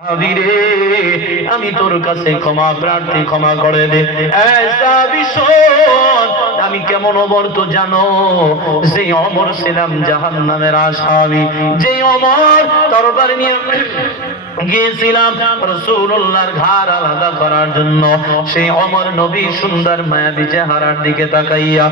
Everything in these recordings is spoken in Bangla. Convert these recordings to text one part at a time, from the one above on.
আবিরে আমি তোর কাছে ক্ষমা প্রার্থী, ক্ষমা করে দে। আমি কেমন ওমর তো জানো, যে ওমর ছিলাম জাহান্নামের আসামি, যে ওমর তরবারি নিয়ে গিয়েছিলাম রাসূলুল্লাহর ঘাড় আলাদা করার জন্য। সেই ওমর নবীর সুন্দর মায়াবী চেহারার দিকে তাকাইয়া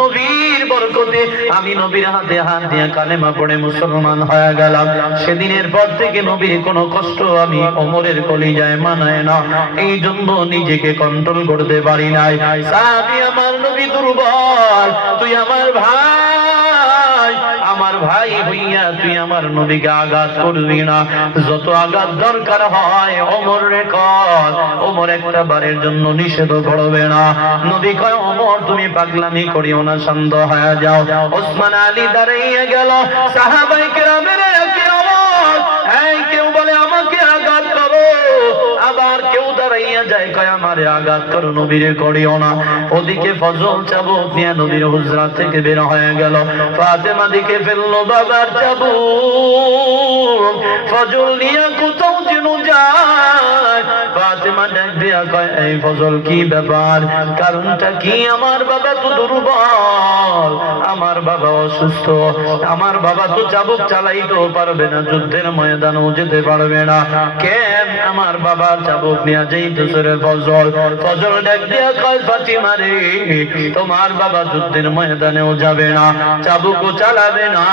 নবীর বরকতে আমি নবীর হাতে হাত দিয়ে কালেমা পড়ে মুসলমান হয়ে গেলাম। সেদিনের পর থেকে নবীর কোনো কষ্ট আমি ওমরের কলিজায় মানায় না, এই জন্য নিজেকে কন্ট্রোল করতে পারি নাই। সাহাবী আমার নবী দুর্বল, তুই আমার ভাই, আমার ভাই হইয়া তুই আমার নবীকে আঘাত করবি না। যত আঘাত দরকার হয় ওমর রে কর, ওমর একটা বারের জন্য নিষেধ করবে না। নবী কয় ওমর তুমি পাগলামি করিও না, শান্ত হয়ে যাও। ওসমান আলী দাঁড়াইয়া গেল, সাহাবায়ে কেরামের একে ওমর, এই কেউ বলে আমাকে আঘাত করো, আবার কেউ দাঁড়াইয়া যায় কয় আমারে আঘাত করো, নবীরে করিও না। ওদিকে ফজল চাবুক নিয়ে নবীর হুজরা থেকে বের হয়ে গেল। ফাতেমা দিকে ফেললো বাবার চাবুক, ফজল নিয়ে কোথাও যেন যায়। ফাতেমা ডাক দিয়া কয় এই ফজল কি ব্যাপার, কারণটা কি? আমার বাবা তো দুর্বল, আমার বাবা অসুস্থ, আমার বাবা তো চাবুক চালাইতেও পারবে না, যুদ্ধের ময়দানেও যেতে পারবে না, কেন আমার বাবার চাবুক নিয়ে যাইতেছে রে ফজল? ফজল ডাক দিয়া কয় ফাতিমা রে, তোমার বাবা যুদ্ধের ময়দানেও যাবে না, চাবুকও চালাবে না,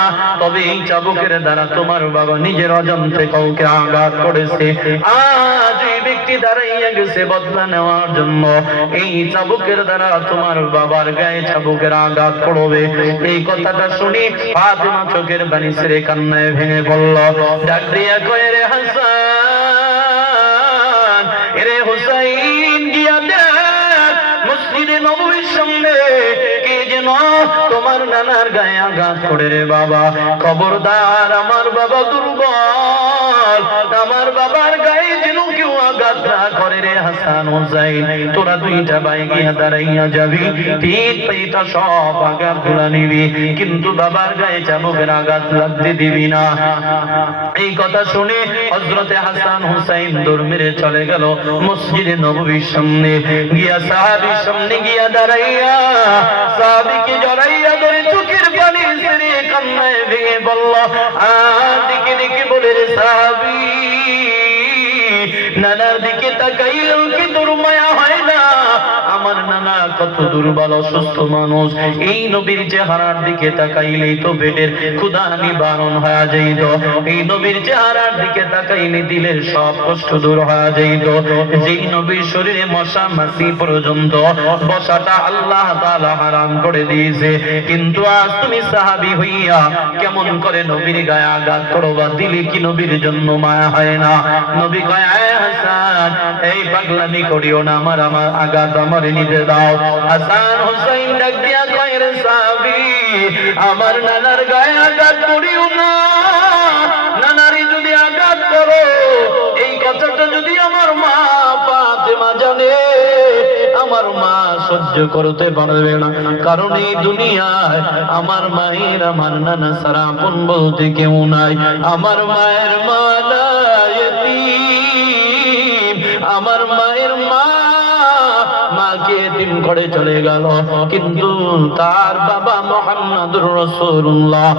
তবে এই চাবুকের দ্বারা তোমার বাবা নিজের অজান্তে কাউকে আঘাত করেছে। আজ এই ব্যক্তি দাঁড়াইয়া গেছে বদলা নেওয়ার জন্য, এই চাবুকের দ্বারা তোমার বাবার গায়ে চাবুকের আঘাত করবে। এই কথাটা শুনি ফাতিমা চোখের পানি ছেড়ে কান্নায় ভেঙে পড়ল। ডাক দিয়া কয় রে হাসান, রে হুসাইন, গিয়া দেখ মসজিদে নববীর সামনে কে যেন তোমার নানার গায়ে আঘাত করে রে বাবা। খবরদার, আমার বাবা দুর্বল, আমার বাবার গায়ে যেন কেউ আঘাত না করে রে হাসান হুসাইন। তোরা দুইটা ভাই গিয়া দাঁড়াইয়া যাবি, পিঠ পেটা সব আঘাত গুলা নিবি, কিন্তু বাবার গায়ে চাবুকের আঘাত লাগতে দিবি না। এই কথা শুনে হযরতে হাসান হুসাইন দৌড় মেরে চলে গেল মসজিদে নববীর সামনে। গিয়া সাহাবীর সামনে গিয়া দাঁড়াইয়া সাহাবীকে জড়াইয়া ধরে চোখের পানি ছেড়ে কান্নায় ভেঙে বলল, আর দিকে দিকে বলে রে সাহাবী, নানার দিকে তাকাইলেও কি তোর মায়া হয় না? আমার নানা কত দুর্বল অসুস্থ মানুষ, এই নবীর চেহারার দিকে তাকাইলেই তো পেটের ক্ষুধা নিবারণ হয়ে যাইত, এই নবীর চেহারার দিকে তাকাইলে দিলের সব কষ্ট দূর হয়ে যাইত। যেই নবীর শরীরে মশা মাছি পর্যন্ত বসাটা আল্লাহ তাআলা হারাম করে দিয়েছে, কিন্তু আজ তুমি সাহাবী হইয়া কেমন করে নবীর গায়ে আঘাত করবা? দিলে কি নবীর জন্য মায়া হয় না? নবী কয় হাসান, এই পাগলামি করিও না, আমার আঘাত আমার নিতে দাও। হাসান হুসাইন ডাক দিয়া কয় রে সাহাবী, আমার নানার গায়ে আঘাত করিও না, নানারে যদি আঘাত করো, এই কথাটা যদি আমার মা ফাতেমা জানে, আমার মা সহ্য করতে পারবে না, কারণ এই দুনিয়ায় আমার মায়ের আমার নানা ছাড়া আপন বলতে কেউ নাই। আমার মায়ের মা নাই, আমার মায়ের মা মাকে এতিম করে চলে গেল, কিন্তু তার বাবা মুহাম্মদুর রাসূলুল্লাহ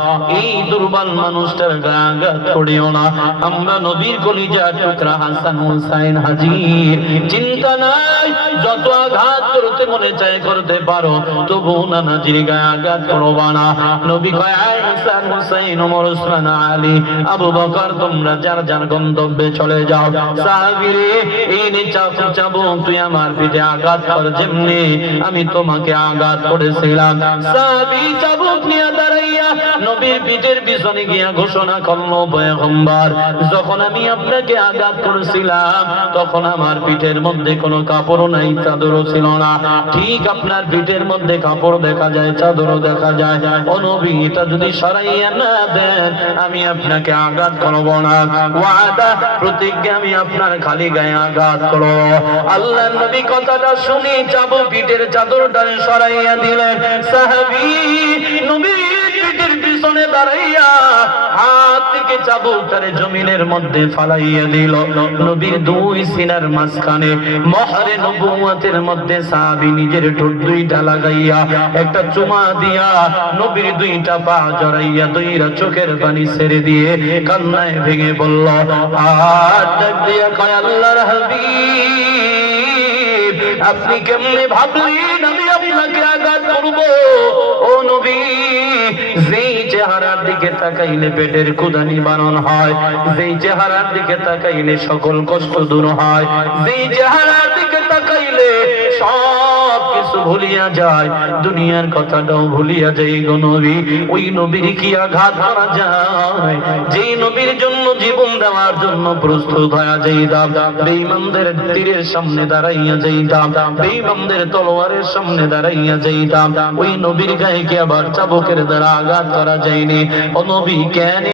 এই দুর্বল মানুষটার গায়ে আঘাত করিও না। আমরা নবীর কলিজার টুকরা হাসান হুসাইন হাজির, চিন্তা নাই, যত আঘাত করতে মনে চায় করতে পারো, তবু নানাজির গায়ে আঘাত করবা না। নবী কয় হাসান হুসাইন, ওমর, ওসমান, আলী, আবু বকর, তোমরা যার যার গন্তব্যে চলে যাও। সাহাবী রে, এই নে চাবুক, তুই আমার পিঠে আঘাত কর যেমনি আমি তোমাকে আঘাত করেছিলাম। সাহাবী চাবুক নিয়ে দাঁড়াইয়া নবীর পিঠের পিছনে গিয়া ঘোষণা করলো, পয়গম্বর, যখন আমি আপনাকে আঘাত করেছিলাম তখন আমার পিঠের মধ্যে কোনো কাপড় নাই, চাদরও ছিল না, ঠিক আপনার পিঠের মধ্যে কাপড় দেখা যায়, চাদরও দেখা যায়, ও নবী, এটা যদি সরাইয়া না দেন আমি আপনাকে আঘাত করব না, ওয়াদা, প্রতিজ্ঞা, আমি আপনার খালি গায়ে আঘাত করব। আল্লাহর নবী কথাটা শুনে চাবুক পিঠের চাদরটা সরাইয়া দিলেন। সাহাবী নবীর পিঠের পিছনে সামনে দাঁড়াইয়া হাত থেকে চাবুকটারে জমিনের মধ্যে ফালাইয়া দিল। নবীর দুই সিনার মাঝখানে মহরে নবুয়তের মধ্যে সাহাবী নিজের ঠোঁট দুইটা লাগাইয়া একটা চুমা দিয়া নবীর দুইটা পা জড়াইয়া দুইটা চোখের পানি ছেড়ে দিয়ে কান্নায় ভেঙে বলল, আর ডাক দিয়া কয়, আল্লাহর হাবিব, আপনি কেমনে ভাবলেন আমি আপনাকে আঘাত করব? ও নবী, যেই চেহারার দিকে তাকাইলে পেটের ক্ষুধা নিবারণ হয়, যেই চেহারার দিকে তাকাইলে সকল কষ্ট দূর হয়, যেই চেহারার দিকে তাকাইলে সব কিছু ভুলিয়া যায়, দুনিয়ার কথাটাও ভুলিয়া যায় গো নবী, ওই নবীর কি আঘাত করা যায়? যেই নবীর জন্য জীবন দেওয়ার জন্য প্রস্তুত হয়ে যাইতাম, বেঈমানদের তীরের সামনে দাঁড়াইয়া যাইতাম, বেঈমানদের তলোয়ারের সামনে দাঁড়াইয়া যাইতাম, ওই নবীর গায়ে কি আবার চাবুকের দ্বারা আঘাত করা যায়নি? ও নবী কেন